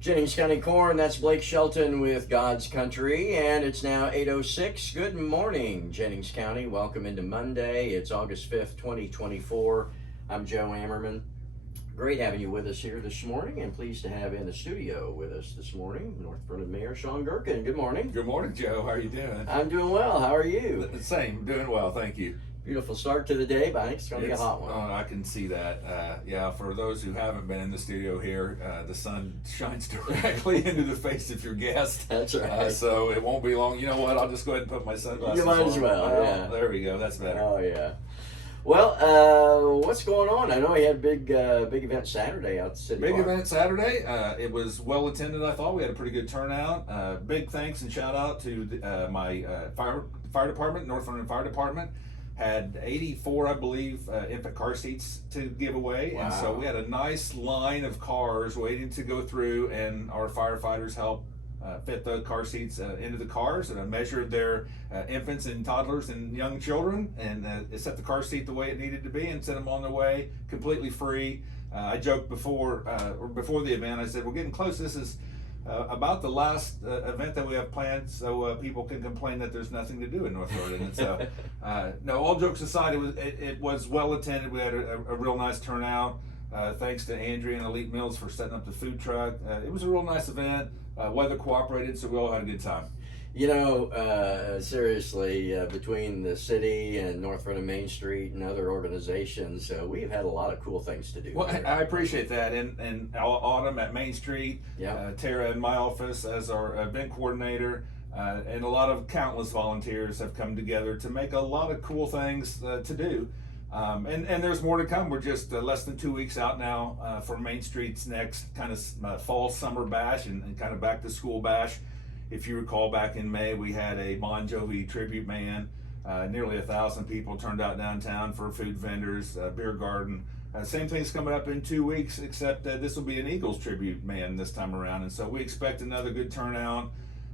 Jennings County Corn, that's Blake Shelton with God's Country, and it's now 8:06. Good morning, Jennings County. Welcome into Monday. It's August 5th, 2024. I'm Joe Ammerman. Great having you with us here this morning, and pleased to have in the studio with us this morning, North Vernon Mayor Sean Gerken. Good morning. Good morning, Joe. How are you doing? I'm doing well. How are you? The same. Doing well, thank you. Beautiful start to the day, but I think it's going to be a hot one. I can see that. Yeah, for those who haven't been in the studio here, the sun shines directly into the face of your guest. That's right. So it won't be long. You know what? I'll just go ahead and put my sunglasses on. You might as well, yeah. There we go. That's better. Oh, yeah. Well, what's going on? I know we had a big event Saturday out at the City Big Park. event Saturday. It was well attended. I thought we had a pretty good turnout. Big thanks and shout out to my fire department, North Vernon Fire Department. Had 84, I believe, infant car seats to give away. Wow. And so we had a nice line of cars waiting to go through, and our firefighters helped fit the car seats into the cars, and I measured their infants and toddlers and young children, and set the car seat the way it needed to be and sent them on their way completely free. I joked before the event, I said, we're getting close. This is about the last event that we have planned, so people can complain that there's nothing to do in North Vernon. And so, no, all jokes aside, it was well attended. We had a real nice turnout. Thanks to Andrea and Elite Meals for setting up the food truck. It was a real nice event. Weather cooperated, so we all had a good time. You know, seriously, between the city and North Vernon Main Street and other organizations, we've had a lot of cool things to do. Well, I appreciate that. And Autumn at Main Street, yeah. Tara in my office as our event coordinator, and a lot of countless volunteers have come together to make a lot of cool things to do. And there's more to come. We're just less than 2 weeks out now for Main Street's next kind of fall summer bash and kind of back to school bash. If you recall, back in May, we had a Bon Jovi tribute band. Nearly 1,000 people turned out downtown for food vendors, beer garden. Same thing's coming up in 2 weeks, except this will be an Eagles tribute band this time around. And so we expect another good turnout.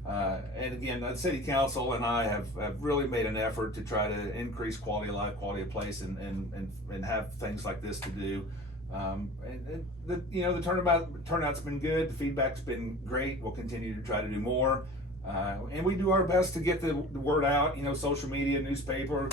And again, the city council and I have really made an effort to try to increase quality of life, quality of place, and have things like this to do. And the turnout's been good. The feedback's been great. We'll continue to try to do more. And we do our best to get the word out. Social media, newspaper,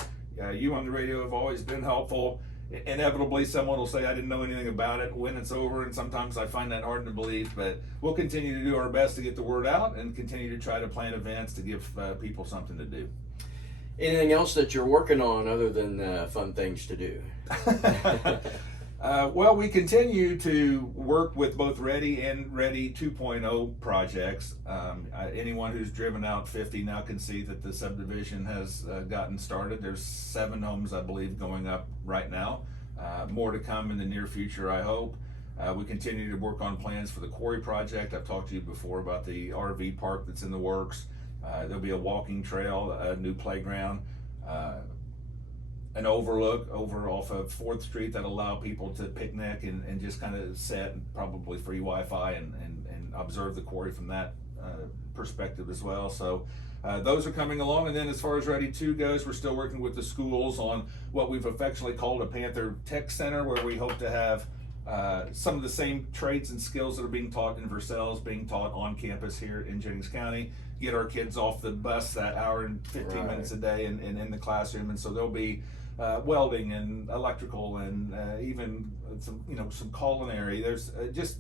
you on the radio have always been helpful. Inevitably, someone will say, I didn't know anything about it when it's over, and sometimes I find that hard to believe, but we'll continue to do our best to get the word out and continue to try to plan events to give people something to do. Anything else that you're working on other than fun things to do? Well, we continue to work with both Ready and Ready 2.0 projects. Anyone who's driven out 50 now can see that the subdivision has gotten started. There's 7 homes, I believe, going up right now. More to come in the near future, I hope. We continue to work on plans for the Quarry project. I've talked to you before about the RV park that's in the works. There'll be a walking trail, a new playground, an overlook over off of 4th Street that allow people to picnic and just kind of sit, and probably free Wi-Fi and observe the quarry from that perspective as well. So those are coming along. And then as far as Ready 2 goes, we're still working with the schools on what we've affectionately called a Panther Tech Center, where we hope to have some of the same trades and skills that are being taught in Versailles being taught on campus here in Jennings County. Get our kids off the bus that hour and 15 minutes a day and in the classroom. And so there'll be welding and electrical and even some culinary. There's just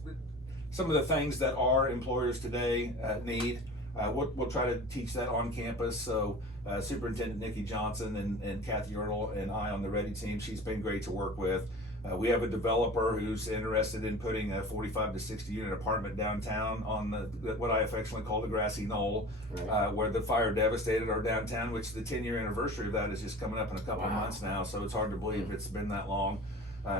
some of the things that our employers today need. We'll try to teach that on campus. So Superintendent Nikki Johnson and Kathy Ertl and I on the Ready team, she's been great to work with. We have a developer who's interested in putting a 45 to 60 unit apartment downtown on what I affectionately call the grassy knoll, where the fire devastated our downtown, which the 10-year anniversary of that is just coming up in a couple of months now. So it's hard to believe it's been that long.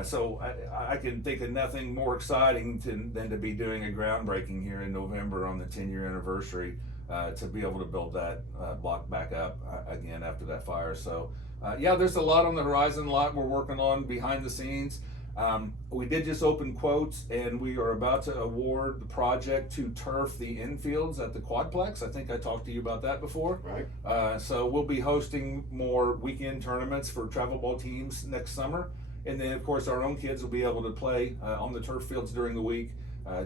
So I can think of nothing more exciting than to be doing a groundbreaking here in November on the 10-year anniversary, to be able to build that block back up again after that fire. So yeah, there's a lot on the horizon, a lot we're working on behind the scenes. We did just open quotes, and we are about to award the project to turf the infields at the Quadplex. I think I talked to you about that before. Right. So we'll be hosting more weekend tournaments for travel ball teams next summer. And then, of course, our own kids will be able to play on the turf fields during the week.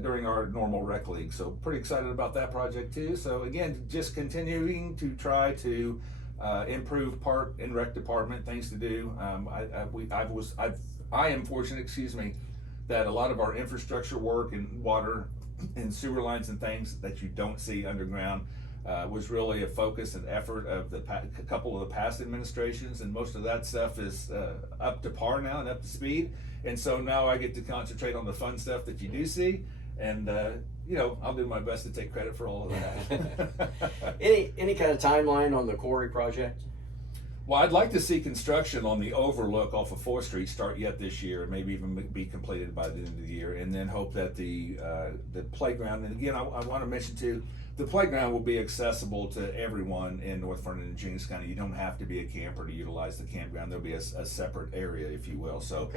during our normal rec league. So pretty excited about that project too. So again, just continuing to try to improve park and rec department, things to do. I am fortunate, that a lot of our infrastructure work and water and sewer lines and things that you don't see underground was really a focus and effort of a couple of the past administrations, and most of that stuff is up to par now and up to speed. And so now I get to concentrate on the fun stuff that you do see, and I'll do my best to take credit for all of that. Any kind of timeline on the quarry project? Well, I'd like to see construction on the overlook off of 4th Street start yet this year, and maybe even be completed by the end of the year, and then hope that the playground, and again, I want to mention too, the playground will be accessible to everyone in North Vernon and Jennings County. You don't have to be a camper to utilize the campground. There'll be a separate area, if you will. So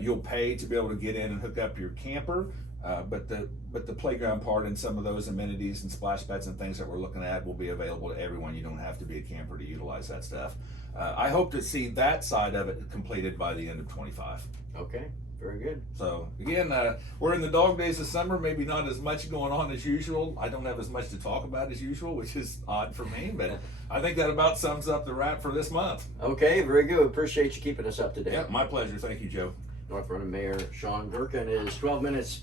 you'll pay to be able to get in and hook up your camper, but the playground part and some of those amenities and splash pads and things that we're looking at will be available to everyone. You don't have to be a camper to utilize that stuff. I hope to see that side of it completed by the end of 25. Okay, very good. So again, we're in the dog days of summer, maybe not as much going on as usual. I don't have as much to talk about as usual, which is odd for me, but I think that about sums up the wrap for this month. Okay, very good. Appreciate you keeping us up to date. Yeah, my pleasure. Thank you, Joe. North Vernon Mayor Sean Durkin is 12 minutes